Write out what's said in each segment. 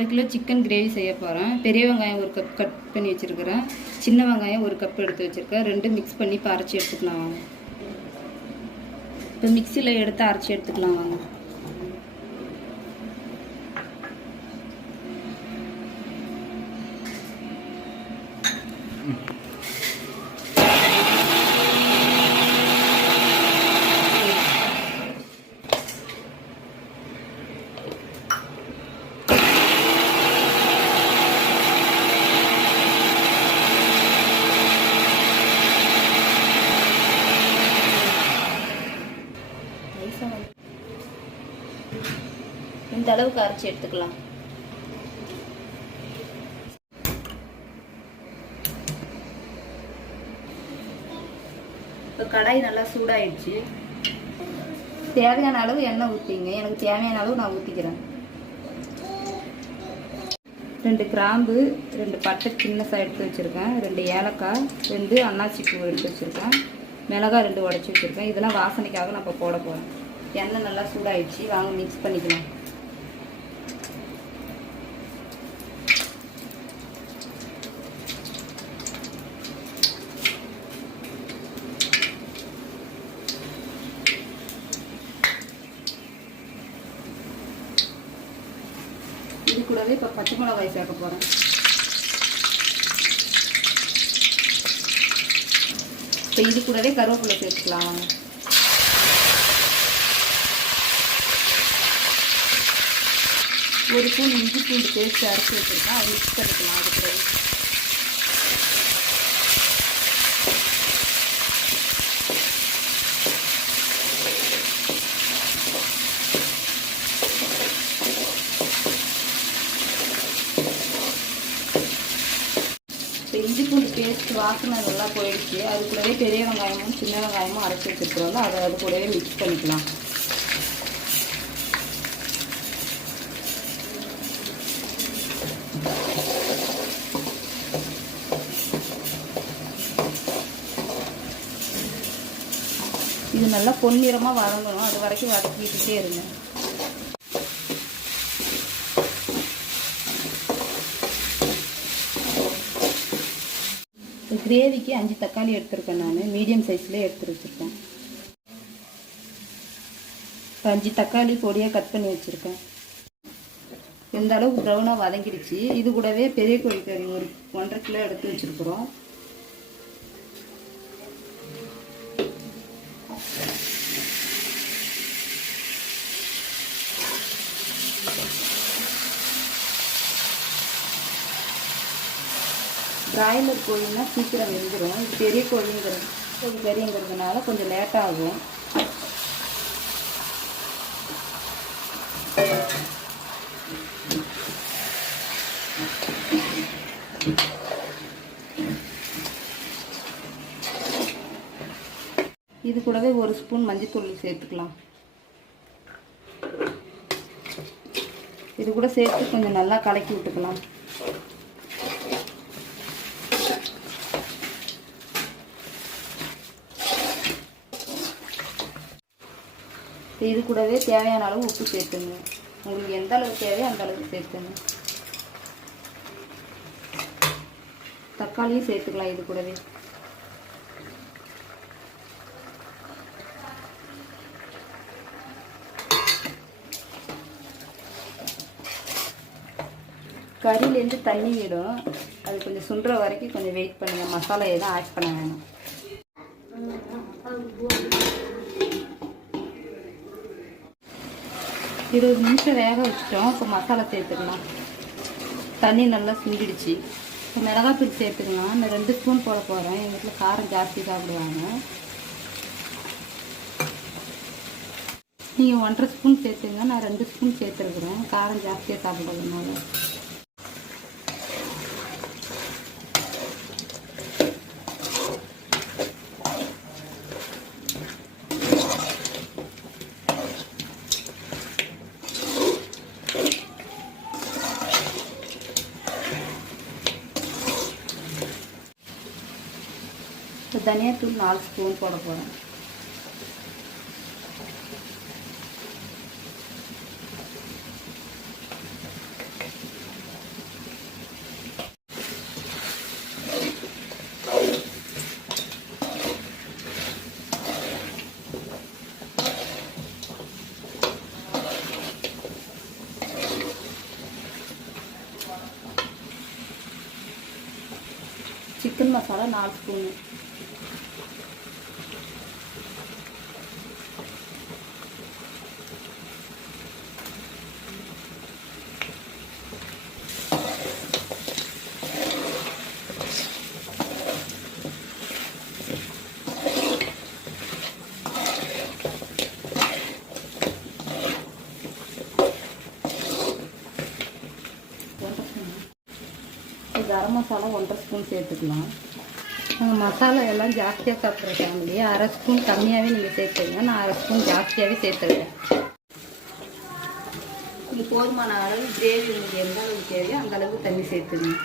1.5 kilo chicken gravy செய்ய போகிறேன். பெரிய வெங்காயம் 1 கப் கட் பண்ணி வச்சுருக்கிறேன். சின்ன வெங்காயம் 1 கப் எடுத்து வச்சுருக்கேன். ரெண்டும் மிக்ஸ் பண்ணி இப்போ அரைச்சி எடுத்துக்கலாம் வாங்க. இப்போ மிக்சியில் எடுத்து அரைச்சி எடுத்துக்கலாம் வாங்க. இந்த அளவுக்கு அரைச்சி எடுத்துக்கலாம். இப்போ கடாய் நல்லா சூடாயிடுச்சு. தேவையான அளவு எண்ணெய் ஊற்றிங்க. எனக்கு தேவையான அளவு நான் ஊற்றிக்கிறேன். 2 கிராம்பு, 2 பட்டை சின்னசாக எடுத்து வச்சுருக்கேன், 2 ஏலக்காய், 2 அன்னாச்சி பூ எடுத்து வச்சுருக்கேன், மிளகாய் 2 உடச்சி வச்சுருக்கேன். இதெல்லாம் வாசனைக்காக நான் இப்போ போட போகிறேன். எண்ணெய் நல்லா சூடாயிடுச்சு. வாங்க மிக்ஸ் பண்ணிக்கலாம். இது கூடவே இப்போ பச்சை மிளகாய் சேர்க்க போகிறேன். இப்போ இது கூடவே கருவேப்பிலை சேர்த்துக்கலாம். ஒரு ஸ்பூன் இஞ்சி பூண்டு பேஸ்ட் அரைச்சி வச்சுருக்கேன். அதை மிக்ஸ் பண்ணிக்கலாம். அது கூட இப்போ இஞ்சி பூண்டு பேஸ்ட் வாசனை நல்லா போயிடுச்சு. அது கூடவே பெரிய வெங்காயமும் சின்ன வெங்காயமும் அரைச்சி வச்சுருக்கிறோம்ல, அதை அது கூடவே மிக்ஸ் பண்ணிக்கலாம். இது நல்லா பொன்னிறமாக வதங்கணும். அது வரைக்கும் வதக்கிக்கிட்டே இருங்க. கிரேவிக்கு 5 தக்காளி எடுத்துருக்கேன். நான் மீடியம் சைஸில் எடுத்து வச்சுருக்கேன். 5 தக்காளி பொடியாக கட் பண்ணி வச்சுருக்கேன். இந்த அளவுக்கு ப்ரௌனாக வதங்கிடுச்சு. இது கூடவே பெரிய கோழிக்கறி ஒரு 1.5 கிலோ எடுத்து வச்சுருக்குறோம். பிராய்லர் கோழின்னா சீக்கிரம் வெந்துடும். இது பெரிய கோழிங்கிறதுனால கொஞ்சம் லேட்டாகும். இது கூடவே 1 ஸ்பூன் மஞ்சள்தூள் சேர்த்துக்கலாம். இது கூட சேர்த்து கொஞ்சம் நல்லா கலக்கி விட்டுக்கலாம். இது கூடவே தேவையான அளவு உப்பு சேர்த்துங்க. உங்களுக்கு எந்த அளவுக்கு தேவையோ அந்த அளவுக்கு சேர்த்துங்க. தக்காளியும் சேர்த்துக்கலாம். இது கூடவே கறியிலேருந்து தண்ணி விடும். அது கொஞ்சம் சுண்டுற வரைக்கும் கொஞ்சம் வெயிட் பண்ணுங்கள். மசாலா எதுவும் ஆட் பண்ண வேணாம். ஒரு 20 நிமிஷம் வேக வச்சுட்டோம். இப்போ மசாலா சேர்த்துக்கலாம். தண்ணி நல்லா சுண்டிடுச்சு. இப்போ மிளகாத்தூள் சேர்த்துக்கலாம். நான் 2 ஸ்பூன் போட போகிறேன். எங்கள் வீட்டில் காரம் ஜாஸ்தி சாப்பிடுவாங்க. நீங்கள் 1.5 ஸ்பூன் சேர்த்துங்க. நான் 2 ஸ்பூன் சேர்த்துருக்குறேன். காரம் ஜாஸ்தியாக சாப்பிடுறதுனால. இப்போ தனியாத்தூள் 4 ஸ்பூன் போட போகிறேன். Chicken masala 4 spoon. Garam masala 1.5 spoon சேர்த்துக்கலாம். நாங்கள் மசாலா எல்லாம் ஜாஸ்தியாக சாப்பிட்ற ஃபேமிலி, 1/2 ஸ்பூன் கம்மியாகவே நீங்கள் சேர்த்துருங்க. நான் 1/2 ஸ்பூன் ஜாஸ்தியாகவே சேர்த்துருக்கேன். இது போதுமான அளவு கிரேவி உங்களுக்கு எந்த அளவுக்கு தேவையோ அந்த அளவுக்கு தண்ணி சேர்த்துருங்க.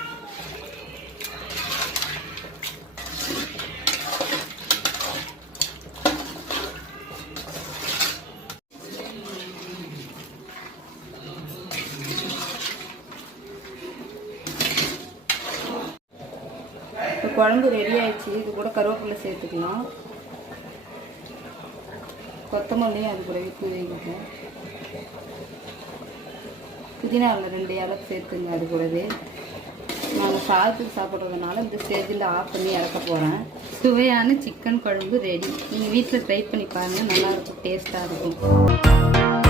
குழம்பு ரெடி ஆயிடுச்சு. இது கூட கருவேப்பிலை சேர்த்துக்கலாம். கொத்தமல்லியும் அது கூடவே தூவிக்கலாம். புதினா 2 இலை சேர்த்துங்க. அது கூடவே நாங்கள் சாதத்துக்கு சாப்பிட்றதுனால இந்த ஸ்டேஜில் ஆஃப் பண்ணி இறக்க போகிறேன். சுவையான சிக்கன் குழம்பு ரெடி. நீங்கள் வீட்டில் ட்ரை பண்ணி பாருங்கள், நல்லாயிருக்கும், டேஸ்ட்டாக இருக்கும்.